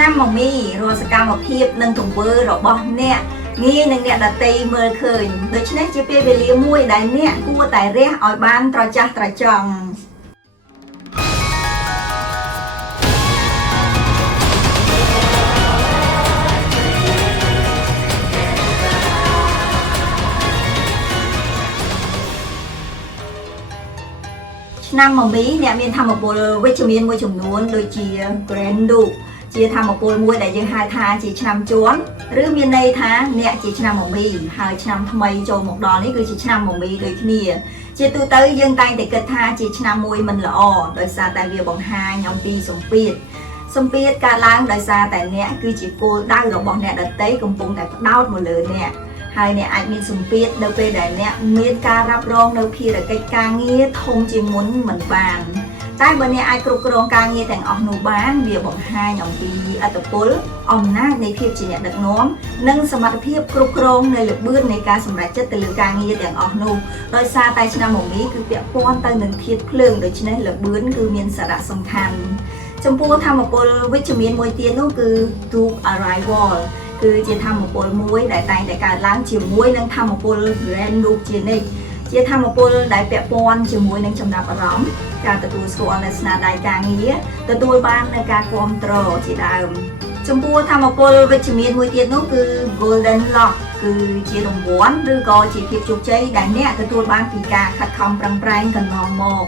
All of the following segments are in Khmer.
ឆ្នាំមកមីរសកម្មភាពនិងទង្វើរបស់អ្នកងាយនឹងអ្នកដតីមើលឃើញដូច្នេះជាពេលវេលាមួយដែលអ្នកគួរតែរះឲ្យបានត្រចះត្រចង់ឆ្នាំមកមីអ្នកមានធម្មពលវិជ្ជមានមួយចំនួនដូចជា Grandu ជាធម្មពលមួយដែលយើងហៅថាជាឆ្នាំជួនឬមានន័យថាអ្នកជាឆ្នាំមកមីហើយឆ្នាំថ្មីចូលមកដល់នេះគឺជាឆ្នាំមកមីដូចគ្នាជាទូទៅយើងតែងតែគិតថាជាឆ្នាំមួយមិនល្អដោយសារតែវាបង្ហាញអំពីសម្ពាធកើតឡើងដោយសារតែអ្នកគឺជាគោលដៅរបស់អ្នកដទៃកំពុងតែផ្ដោតមកលើអ្នកហើយអ្នកអាចមានសម្ពាធនៅពេលដែលអ្នកមានការរ៉ាប់រងនៅភារកិច្ចការងារធំជាងមុនមិនបានតែបើអ្នកអាចគ្រប់គ្រងការងារទាំងអស់នោះបានវាបង្ហាញអំពីអត្តពលអំណាចនៃភាពជាអ្នកដឹកនាំនិងសមត្ថភាពគ្រប់គ្រងនៃល្បឿននៃការសម្រេចចិត្តទៅលើការងារទាំងអស់នោះដោយសារតែឆ្នាំមកនេះគឺពាក់ព័ន្ធទៅនឹងធាតុភ្លើងដូច្នេះល្បឿនគឺមានសារៈសំខាន់ចំពោះធម្មពលវិជ្ជមានមួយទៀតនោះគឺ Duke Arrival គឺជាធម្មពលមួយដែលតែងតែកើតឡើងជាមួយនឹងធម្មពល Grand Duke ជានិច្ចជាធម្មពលដែលពាក់ព័ន្ធជាមួយនឹងចំណាប់អារម្មណ៍ការទទួលស្គាល់នៅស្នាដៃការងារទទួលបាននៅការគ្រប់គ្រងជាដើមចំពោះធម្មពលវិជ្ជមានមួយទៀតនោះគឺ Golden Lock គឺជារង្វាន់ឬក៏ជាភាពជោគជ័យដែលអ្នកទទួលបានពីការខិតខំប្រឹងប្រែងកន្លងមក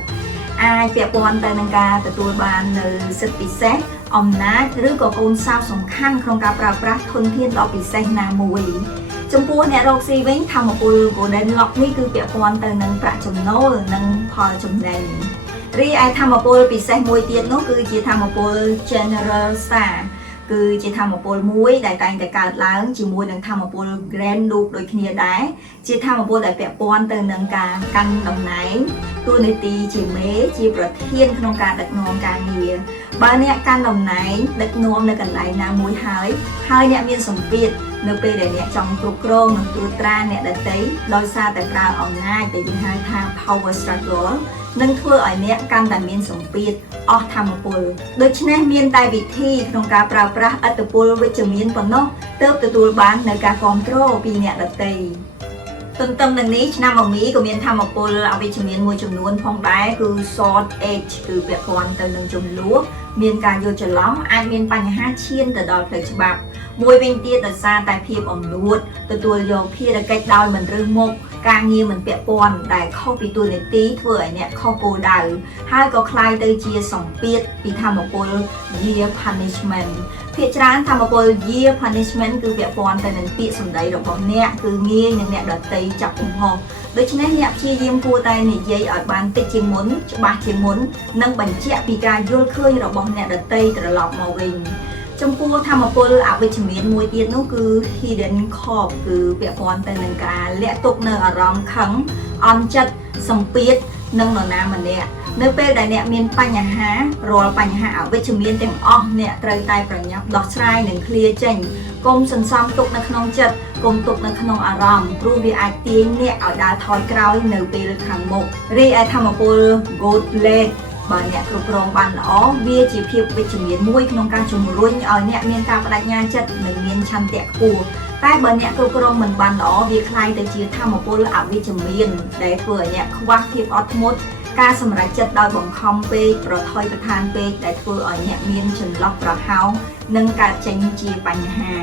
អាចពាក់ព័ន្ធទៅនឹងការទទួលបាននៅសិទ្ធិពិសេសអំណាចឬក៏កូនសោរសំខាន់ក្នុងការប្រើប្រាស់ធនធានដ៏ពិសេសណាមួយចំពោះអ្នករកស៊ីវិញធម្មពល Golden Lock នេះគឺពាក់ព័ន្ធទៅនឹងប្រាក់ចំណូលនិងផលចំណេញរីឯធម្មពលពិសេសមួយទៀតនោះគឺជាធម្មពល General Star គឺជាធម្មពលមួយដែលតែងតែកើតឡើងជាមួយនឹងធម្មពល Grand Duke ដូចគ្នាដែរជាធម្មពលដែលពាក់ព័ន្ធទៅនឹងការកាន់តំណែងតួនាទីជាមេជាប្រធានក្នុងការដឹកនាំការងារបើអ្នកកាន់តំណែងដឹកនាំនៅកន្លែងណាមួយហើយអ្នកមានសម្ពាធនៅពេលដែលអ្នកចង់គ្រប់គ្រងនិងត្រួតត្រាអ្នកដទៃដោយសារតែប្រើអំណាចដែលយើងហៅថា power struggle នឹងធ្វើឲ្យអ្នកកាន់តែមានសម្ពាធអស់ធម្មពលដូច្នេះមានតែវិធីក្នុងការប្រើប្រាស់ឥទ្ធិពលវិជ្ជមានប៉ុណ្ណោះទើបទទួលបាននៅការគ្រប់គ្រងពីអ្នកដទៃទន្ទឹមនឹងនេះឆ្នាំមកមីក៏មានធម្មពលអវិជ្ជមានមួយចំនួនផងដែរគឺ short age គឺពាក់ព័ន្ធទៅនឹងចំនួនមានការយល់ច្រឡំអាចមានបញ្ហាឈានទៅដល់ផ្លូវច្បាប់មួយវិញទៀតដោយសារតែភាពអំនួតទទួលយកភារកិច្ចដោយមិនរើសមុខការងារមិនពាក់ព័ន្ធដែលខុសពីតួនាទីធ្វើឲ្យអ្នកខុសគោលដៅហើយក៏คล้ายទៅជាសម្ពាធពីធម្មពល year punishment ភាគច្រើនធម្មពល year punishment គឺពាក់ព័ន្ធទៅនឹងពាក្យសម្ដីរបស់អ្នកគឺងាយនឹងអ្នកដទៃចាប់កំហុសដូច្នេះអ្នកព្យាយាមគួរតែនិយាយឲ្យបានតិចជាងមុនច្បាស់ជាងមុននិងបញ្ជាក់ពីការយល់ឃើញរបស់អ្នកដទៃត្រឡប់មកវិញចំពោះធម្មពលអវិជ្ជមានមួយទៀតនោះគឺ hidden cost គឺពាក់ព័ន្ធទៅនឹងការលាក់ទុកនៅអារម្មណ៍ខឹងអន់ចិត្តសម្ពាធនឹងនរណាម្នាក់នៅពេលដែលអ្នកមានបញ្ហារាល់បញ្ហាអវិជ្ជមានទាំងអស់អ្នកត្រូវតែប្រញាប់ដោះស្រាយនិងឃ្លាចេញកុំសន្សំទុកនៅក្នុងចិត្តកុំទុកនៅក្នុងអារម្មណ៍ព្រោះវាអាចទាញអ្នកឲ្យដើរថយក្រោយនៅពេលខាងមុខរីឯធម្មពល Gold Bladeបើអ្នកគ្រប់គ្រងបានល្អវាជាភាពវិជ្ជមានមួយក្នុងការជំរុញឲ្យអ្នកមានការបដិញ្ញាចិត្តនិងមានឆន្ទៈខ្ពស់តែបើអ្នកគ្រប់គ្រងមិនបានល្អវាคล้ายទៅជាធម្មពលអវិជ្ជមានដែលធ្វើឲ្យអ្នកខ្វះភាពអត់ធ្មត់ការសម្រេចចិត្តដោយបង្ខំពេកប្រថុយប្រឋានពេកដែលធ្វើឲ្យអ្នកមានចន្លោះប្រហោងនិងកើតចេញជាបញ្ហា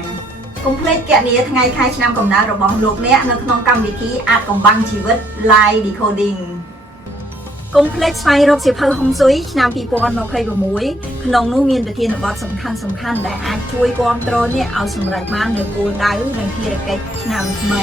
កុំភ្លេចគណនាថ្ងៃខែឆ្នាំកំណើតរបស់លោកអ្នកនៅក្នុងកម្មវិធីអាចកំបាំងជីវិត Live Decodingកុំភ្លេចស្វែងរកសៀវភៅហុងស៊ុយឆ្នាំ2026ក្នុងនោះមានប្រធានបទសំខាន់ៗដែលអាចជួយគ្រប់គ្រងអ្នកឲ្យសម្រេចបាននូវគោលដៅនិងភារកិច្ចឆ្នាំថ្មី